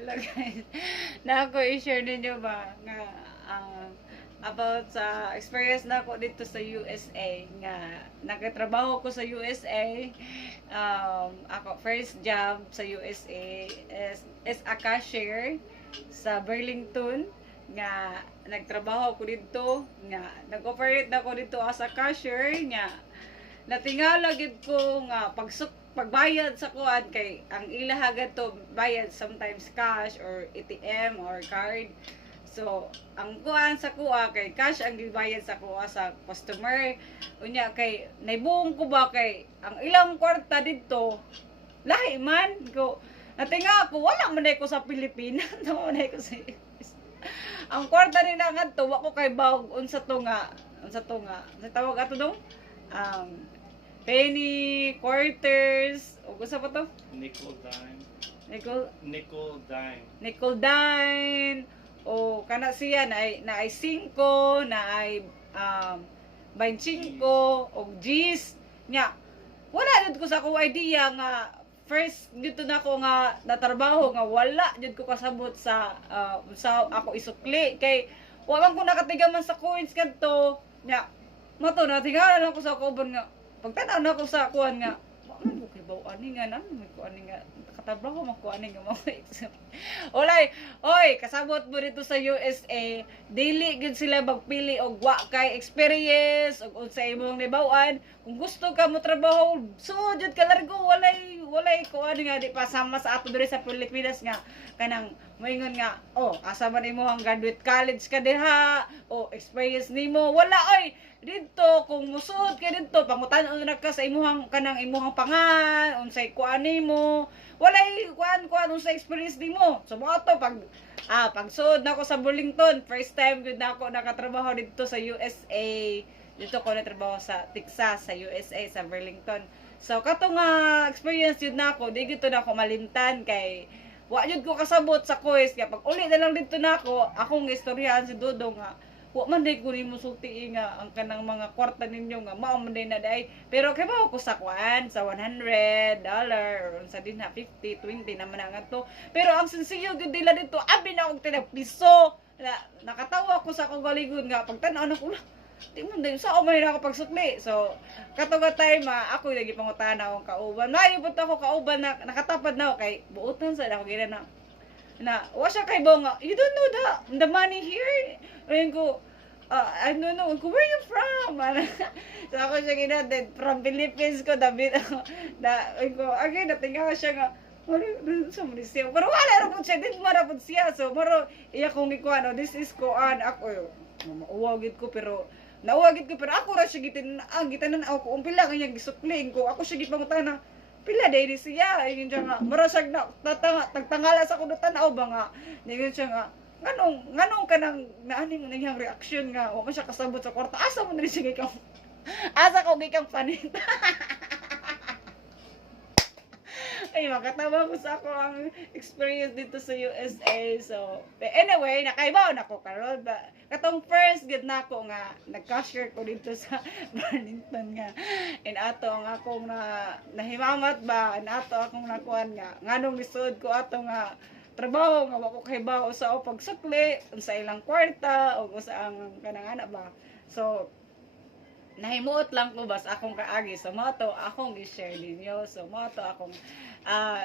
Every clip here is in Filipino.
Hello guys. Na ako i-share ninyo ba nga about sa experience na ako dito sa USA nga nagtatrabaho ko sa USA. Ako first job sa USA is a cashier sa Burlington nga nagtrabaho ko dito nga nag-operate na ako dito as a cashier nga natingala gid ko nga pagbayad sa kuan kay ang ilahagad to bayad sometimes cash or ATM or card. So ang kuan sa kuha kay cash ang gibayad sa kuha sa customer. Unya kay naibuong ko ba kay ang ilang kwarta dito lahi man ko natinga ako wala man ko sa Pilipinas no man ko sa ang kwarta nila ngadto wa ko kay bawg unsa to nga sa tawag ato dong penny, quarters, o gusto pa to? Nickel dime. Nickel dime. O kana siya na ay 5, na ay 25, o G's. Nya, wala jud ko sa akong idea nga first dito na ako nga natrabaho nga wala jud ko kasabot sa ako isukli kay wala ko nakatigaman sa coins kadto. Nya, mato na tingala lang ko sa kuban nga pagtanaw na ko sa kuan nga, ano mo kay baw ani nga nan mo ko ani nga katabraho mo ko ani nga mo. Olay, oy, kasabot mo dito sa USA, dili gud sila magpili og wa kay experience og unsa imong nibaw-an. Kung gusto ka mo trabaho, sujud ka largo walay ko ani nga di pa sama sa ato diri sa Pilipinas nga kanang moingon nga, oh, asa man imong graduate college ka diha, o experience nimo, wala oy. Dito kung musud kay dito pangutan-on na ka sa imuhang kanang imuhang pangan unsay kuan nimo walay kuan unsay experience nimo so mo ato pagsud nako sa Burlington first time gud nako nakatrabaho dito sa USA dito ko natrabaho sa Texas sa USA sa Burlington so kato nga experience jud nako di gito nako malimtan kay wa jud ko kasabot sa quiz kay pag uli na lang dito nako akong istoryahan si Dodo nga wa man day ko nimo sulti nga ang kanang mga kwarta ninyo nga mao man day na day pero kay mao ko sa kuan sa $100 or sa din na 50 20 naman nga to pero ang sensiyo gud nila dito abi na og piso nakatawa ko sa akong galigod nga pagtan-aw na ko di man day sa man na ako pagsukli so katuga time ako lagi pangutana akong kauban mayubot ako kauban na nakatapad na kay buotan sa ako gina na wa siya kay bo nga you don't know the money here ayun ko I don't know where you from so ako siya ginatid from Philippines ko David na ayun ko again natinga siya nga sa munisip pero wala ra pud siya din mara pud siya so maro iya kong ikuan this is koan ako mauwagid ko pero nauwagid ko pero ako ra siya gitanan ako umpila kanya gisukling ko ako siya gipangutana pila day di siya ayun siya nga marasag na tagtangala sa kudutan aw ba nga ningon siya nga nganong kanang naani mo nang reaction nga wa man siya kasabot sa kwarta asa mo diri siya gikang asa ko gikang panita ay makatawa ko sa ako ang experience dito sa USA so anyway nakaibaw na ko karon ba katong first gid nako nga nag-cashier ko dito sa Burlington nga and ato ang akong nahimamat ba and ato akong nakuan nga nganong lisod ko ato nga trabaho nga wa ko kahibaw sa pagsukli sa ilang kwarta o sa ang kanang ana ba so nahimuot lang ko bas akong kaagi so mo to akong i-share ninyo so mo to akong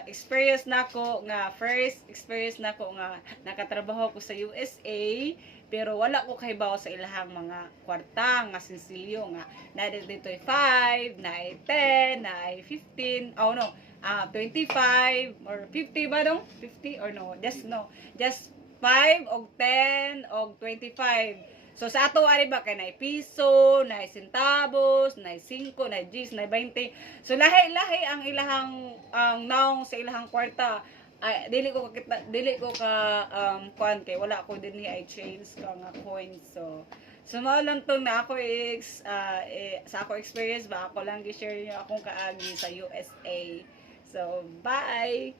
experience nako nga first experience nako nga nakatrabaho ko sa USA pero wala ko kahibaw sa ilahang mga kwarta nga sensilyo nga na dito ay 5 na ay 10 na ay 15 oh no 25 or 50 ba dong 50 or no just 5 og 10 og 25 so sa ato ari ba kay nay piso, nay centavos, nay 5, nay 10, nay 20. So lahi-lahi ang ilahang naong sa ilahang kwarta. Ay dili ko ka kuan kay wala ko dinhi ay change ka nga coins. So mao lang tong na ako sa ako experience ba ako lang gi-share niyo akong kaagi sa USA. So bye.